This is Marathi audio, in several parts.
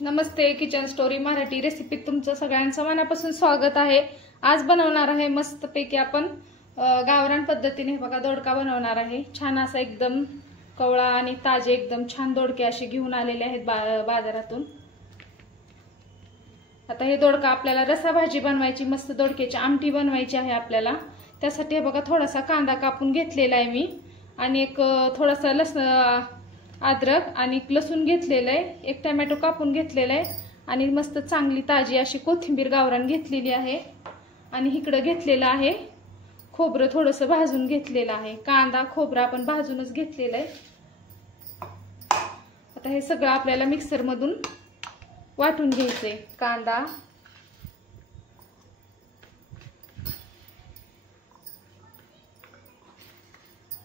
नमस्ते, किचन स्टोरी मराठी रेसिपीत तुमचं सगळ्यांचं मनापासून स्वागत आहे। आज बनवणार आहे मस्तपैकी आपण गावरान पद्धतीने बघा दोडका बनवणार आहे। छान असा एकदम कवळा आणि ताजे एकदम छान दोडके असे घेऊन आलेले आहेत बाजारातून। आता हे दोडका आपल्याला रसा भाजी बनवायची, मस्त दोडक्याची आमटी बनवायची आहे आपल्याला। त्यासाठी हे बघा थोडासा कांदा कापून घेतलेला आहे मी आणि एक थोडासा लसूण अद्रक आणि लसूण घेतलेलं आहे, एक टोमॅटो कापून घेतलेला आहे आणि मस्त चांगली ताजी अशी कोथिंबीर गावरान घेतलेली आहे आणि इकडे घेतलेलं आहे खोबरं थोडंसं भाजून घेतलेलं आहे। कांदा खोबरं आपण भाजूनच घेतलेलं आहे। आता हे सगळं आपल्याला मिक्सर मधून वाटून घ्यायचंय। कांदा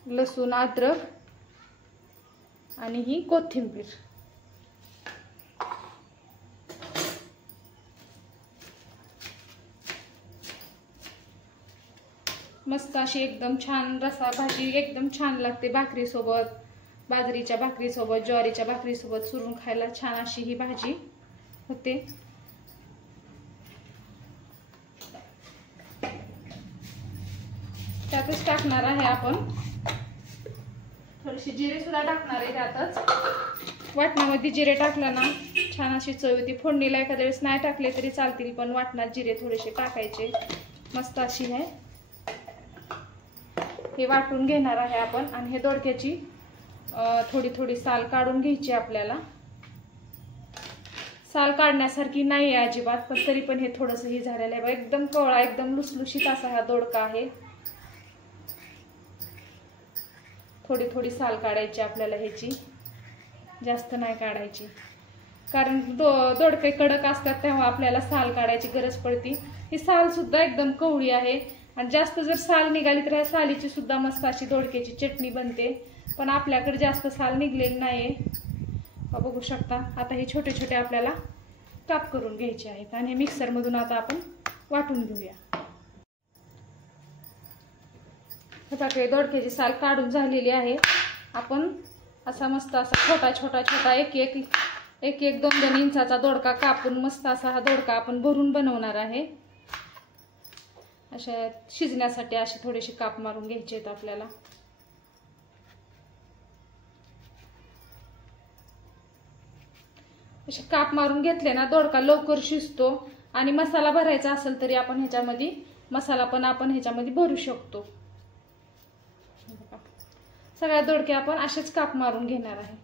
लसूण अद्रक आणि ही कोथिंबीर मस्त अशी एकदम छान रसा भाजी एकदम छान लागते भाकरी सोबत, बाजरीच्या भाकरी सोबत, ज्वारीच्या भाकरी सोबत चुरून खायला छान अशी ही भाजी होते। त्यातच टाकणार आहे आपण थोडेसे जिरे सुद्धा टाकणार आहे त्यातच। वाटणामध्ये जिरे टाकला ना छान अशी चव येते। फोडणीला एखाद्या वेळेस नाही टाकले तरी चालतील, पण वाटणात जिरे थोडेसे टाकायचे, मस्त अशी आहे। हे वाटून घेणार आहे आपण आणि हे दोडक्याची थोडी थोडी साल काढून घ्यायची आपल्याला। साल काढण्यासारखी नाही आहे अजिबात, पण तरी पण हे थोडंसं हे झालेलं आहे। एकदम कवळा एकदम लुसलुशीत असा हा दोडका आहे। थोडी थोडी साल काढायची आपल्याला ह्याची, जास्त नाही काढायची, कारण दोडके कडक असतात तेव्हा आपल्याला साल काढायची गरज पडती। ही साल सुद्धा एकदम कवळी आहे आणि जास्त जर साल निघाली तर ह्या सालीची सुद्धा मस्त अशी दोडक्याची चटणी बनते, पण आपल्याकडे जास्त साल निघलेली नाहीये, बघू शकता। आता हे छोटे छोटे आपल्याला काप करून घ्यायचे आहेत आणि मिक्सर मधून आता आपण वाटून घेऊया। हे दोडक्याची साल काढून झालेली आहे। आपण असा मस्त असा छोटा छोटा छोटा एक एक 2-2 इंचाचा दोडका कापून मस्त असा हा दोडका आपण भरून बनवणार आहे। अशा शिजण्यासाठी असे थोडेसे काप मारून घ्यायचे आहेत आपल्याला। असे काप मारून घेतले ना दोडका लवकर शिजतो आणि मसाला भरायचा असेल तरी आपण ह्याच्यामध्ये मसाला पण आपण ह्याच्यामध्ये भरू शकतो। सगळ्या दोडके आपण असेच काप मारून घेणार आहे।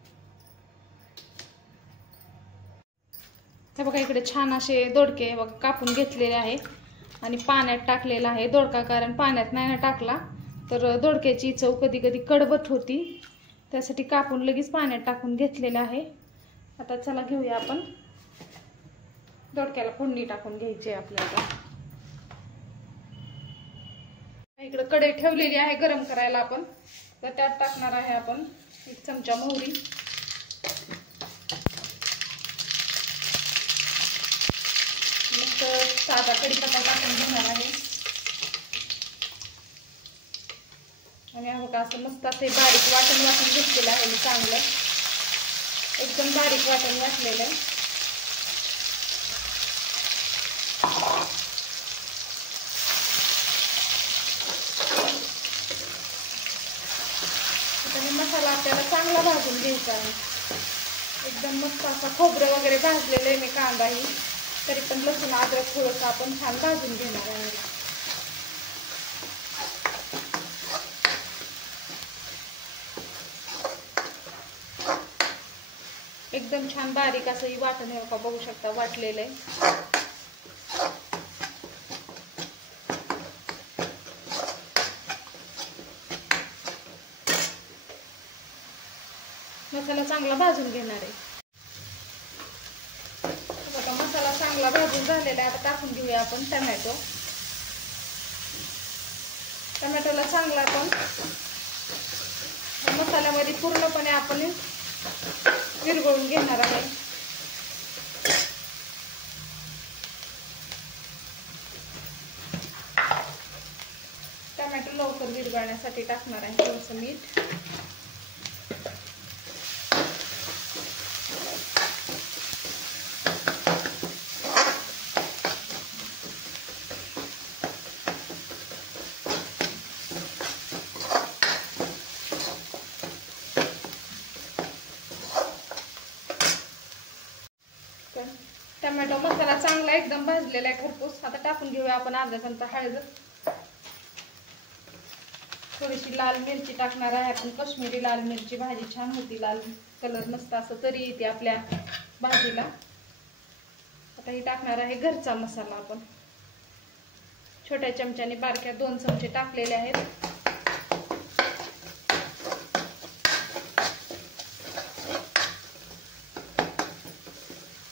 हे बघा इकडे छान असे दोडके बघा कापून घेतलेले आहे आणि पाण्यात टाकलेला आहे दोडका, कारण पाण्यात नाही ना टाकला तर दोडक्याची चव कधी कधी कडवट होती, त्यासाठी कापून लगेच पाण्यात टाकून घेतलेला आहे। आता चला घेऊया आपण दोडक्याला फोडणी टाकून घ्यायची आपल्याला। इकडे कढई ठेवलेली आहे गरम करायला आपण, तर त्यात टाकणार आहे आपण 1 चमचा मोहरी, मस्त साधा कढीपत्ता टाकून घेणार आहे आणि हा बघा असं मस्त असे बारीक वाटण घेतलेलं आहे मी, चांगलं एकदम बारीक वाटण वाटलेलं आहे। मसाला आपल्याला चांगला भाजून घ्यायचा आहे, एकदम मस्त असा खोबरं वगैरे भाजलेलं आहे मी, कांदाही, तरी पण लसूण अद्रक थोडंसं आपण छान भाजून घेणार आहे। एकदम छान बारीक असं वाटण आहे का बघू शकता, वाटलेलं आहे। मसाला चांगला भाजून घेणार आहे। बघा मसाला चांगला भाजून झालेला आहे। आता टाकून घेऊया आपण टोमॅटो। टोमॅटोला चांगला आपण मसाल्यामध्ये पूर्णपणे आपण विरघळून घेणार आहे। टोमॅटो लवकर विरघळण्यासाठी टाकणार आहे थोडंसं मीठ, टोमॅटो मसाला चांगला एकदम भाजलेला आहे खरपूस. आता टाकून घेऊया आपण अर्धा चमचा हळद, थोडीशी लाल मिरची टाकणार आहे आपण. काश्मीरी लाल मिरची, भाजी छान होती, लाल कलर मस्त असं तरी येते आपल्या भाजीला. आता ही टाकणार आहे घरचा मसाला आपण. छोट्या चमच्याने बारक्या 2 चमचे टाकलेले आहेत.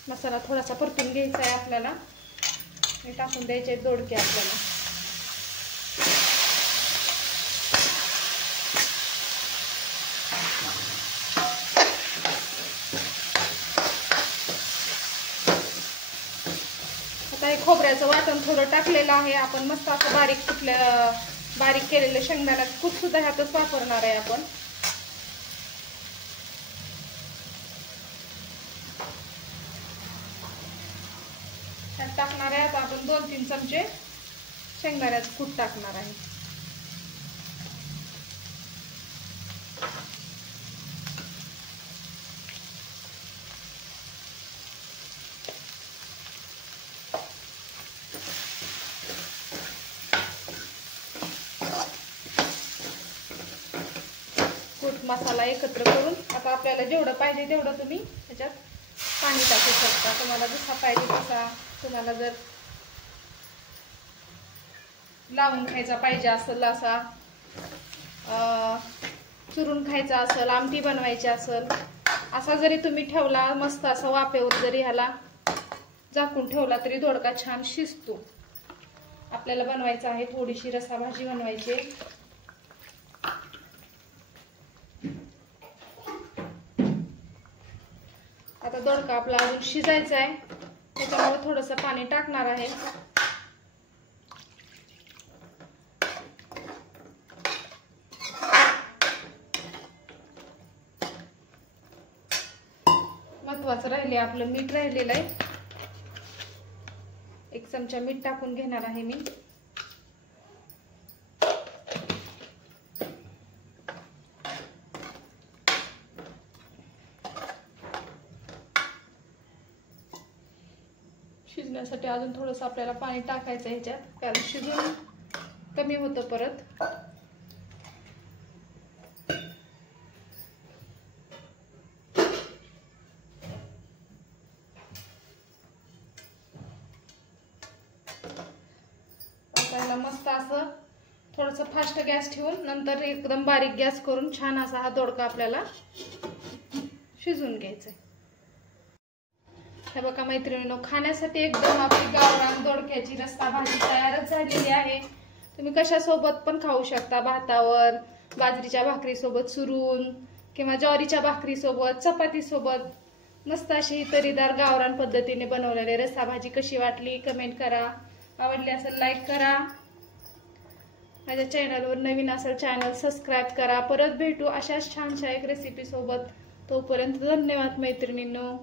मसाला थोडासा परतून घ्यायचा आहे आपल्याला. हे टाकून द्यायचे दोडके आपल्याला. आता हे खोबऱ्याचं वाटण थोडं टाकलेलं आहे आपण. मस्त असं बारीक केलेलं शेंगदाण्याचं कूट सुद्धा ह्यातच वापरणार आहे आपण. ह्यात टाकणार आहे आता आपण 2-3 चमचे शेंगदाण्याचं कूट टाकणार आहे. कूट मसाला एकत्र करून आता आपल्याला जेवढं पाहिजे तेवढं तुम्ही त्याच्यात पाणी टाकू शकता. तुम्हाला जसा पाहिजे तसा. तुम्हाला जर लावून खायचा पाहिजे असेल, असा चुरून खायचा असेल, आमटी बनवायची असेल, असा जरी तुम्ही ठेवला मस्त असा वाफेवर जरी ह्याला झाकून ठेवला तरी दोडका छान शिजतो. आपल्याला बनवायचा आहे थोडीशी रसाभाजी बनवायची. आता दोडका आपला अजून शिजायचा आहे, त्याच्यामुळे थोडंसं पाणी टाकणार आहे. महत्वाचं राहिले आपलं मीठ राहिलेलं आहे. 1 चमचा मीठ टाकून घेणार आहे मी. शिजण्यासाठी अजून थोडंसं आपल्याला पाणी टाकायचं ह्याच्यात, कारण शिजून कमी होतं परत. आता मस्त असं थोडंसं फास्ट गॅस ठेवून नंतर एकदम बारीक गॅस करून छान असा हा दोडका आपल्याला शिजून घ्यायचा आहे. हे बघा मैत्रिणींनो, खाण्यासाठी एकदम आपली गावरान दोडक्याची रस्सा भाजी तयारच झालेली आहे. तुम्ही कशासोबत पण खाऊ शकता. भातावर, बाजरीच्या भाकरीसोबत चुरून, किंवा ज्वारीच्या भाकरीसोबत, चपातीसोबत. मस्त अशी तरीदार गावरान पद्धतीने बनवलेली रस्सा भाजी कशी वाटली कमेंट करा. आवडली असेल लाईक करा. माझ्या चॅनलवर नवीन असेल चॅनल सबस्क्राईब करा. परत भेटू अशाच छानशा एक रेसिपी सोबत. तोपर्यंत धन्यवाद मैत्रिणींनो.